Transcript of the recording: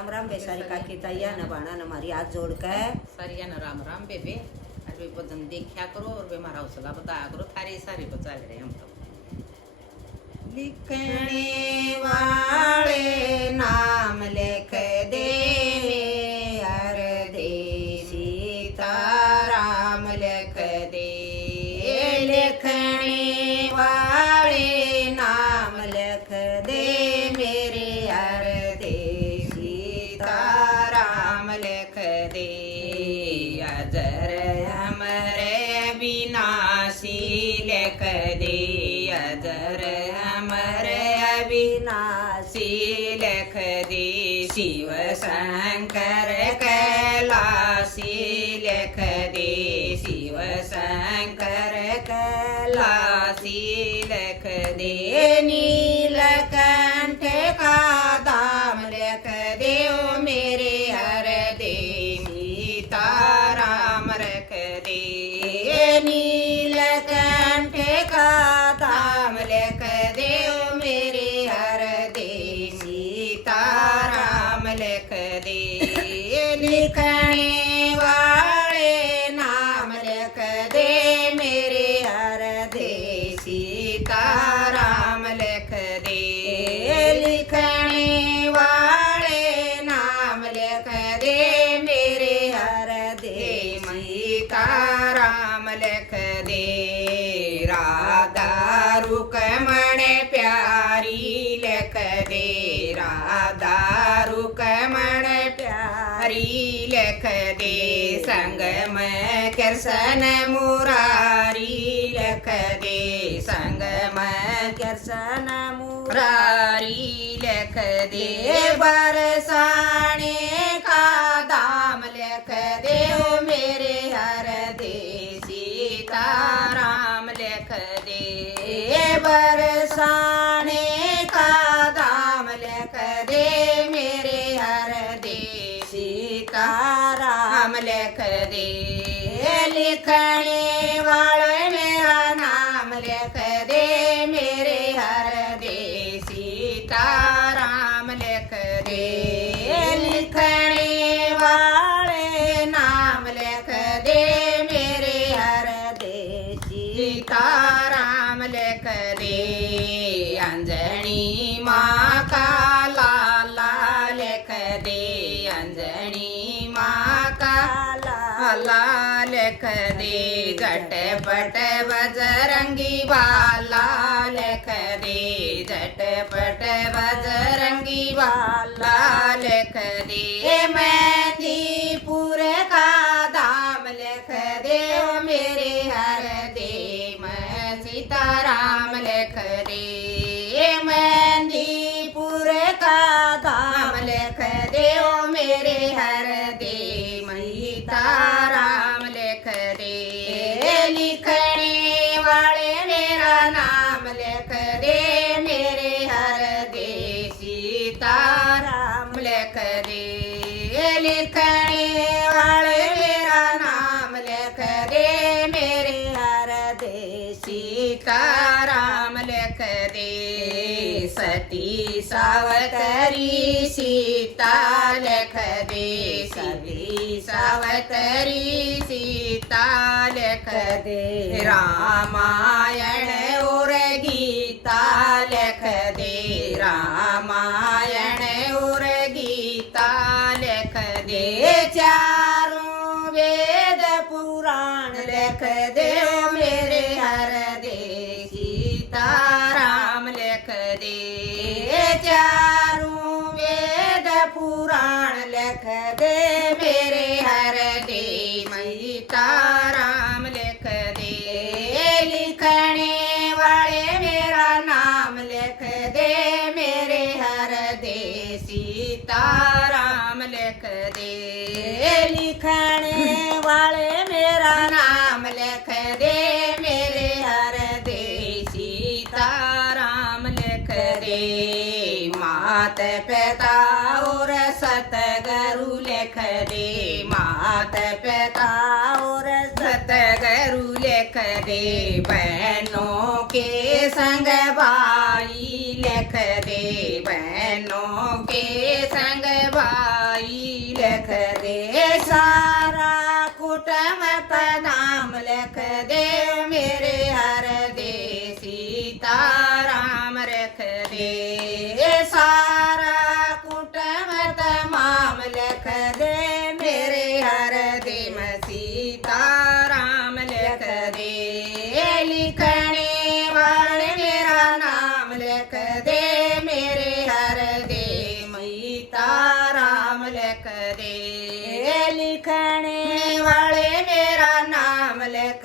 राम राम बे सारी काकी तैया न बाणा न मारी हाथ जोड़ के सारिया न राम राम बेबे अरे बदन देखा करो और बे मारा हौसला बताया करो थारी सारी बचा ले रहे हम तो लिखने वाले नाम लिख दे हर दे सीताराम लिख दे लिखने वाले नाम लिख दे मेरे हर दे सीताराम लिख दे अजर हमरे विनाशी लिख दे अजर विनाशी लिख दे शिव शंकर कैलाशी लिख दे शिव शंकर कैलाशी लिख दे नीलकंठ का दाम लिख दे ओ मेरे हर दे सीताराम रख दे नीलकंठ का दाम लिख दे ओ मेरे हर दे सीताराम लिख दे लिखने वाले नाम लिख दे मेरे हर दे सीताराम लिख दे लिखने वाले नाम लिख दे मेरे हर दे सीताराम लिख दे राधा रुकमण प्यारी लिख दे राधा रुकमण प्यारी लिख दे संग में कृष्ण मुरारी लिख दे संग में कृष्ण मुरारी लिख दे बरसाने का दाम लिख दे ओ मेरे हर दे सीताराम लिख दे बरसाने का दाम लिख दे मेरे हर दे सीताराम लिख दे लिखने वाले मेरा नाम लिख दे मेरे हर दे सीताराम लिख दे लिखने वाले नाम लिख दे मेरे हर दे सीताराम लिख दे अंजनी माँ का लाला लिख दे अंजनी माँ का लाला लिख दे झटपट बजरंगी वाला लिख दे झटपट बजरंगी वाला लिख दे मेहंदीपुर का दाम लिख दे ओ मेरे हर दे मैं सीताराम लिख दे मेहंदीपुर का दाम लिख दे ओ मेरे हर दे सीताराम लिख दे लिखने वाले मेरा नाम लिख दे मेरे हर दे सीताराम लिख दे लिखने वाले मेरा नाम लिख दे मेरे हर दे सीताराम लिख दे सती सावतरी सीता लिख दे सती सावतरी सीता लिख दे रामायण और गीता लिख दे रामायण और गीता लिख दे चारों वेद पुराण लिख दे ओ मेरे हर दे सीताराम लिख दे चारों वेद पुराण लिख दे मेरे हर दे सीताराम लिख दे लिखने वाले मेरा नाम लिख दे मेरे हर दे सीताराम लिख दे लिखने वाले मेरा नाम लिख दे मेरे हर दे सीताराम लिख दे मात पिता और सतगुरु लिख दे मात पिता और सतगुरु लिख दे बहनों के संग भाई लिख दे बहनों के संग भाई लिख दे सारा कुटुंब का नाम लिख दे मेरे हर दे सीताराम रख दे सारा कुटुंब तमाम लिख दे मेरे हर दे सीताराम लिख दे लिखने वाले मेरा नाम लिख दे मेरे हर दे सीताराम लिख दे लिखने वाले मेरा नाम लिख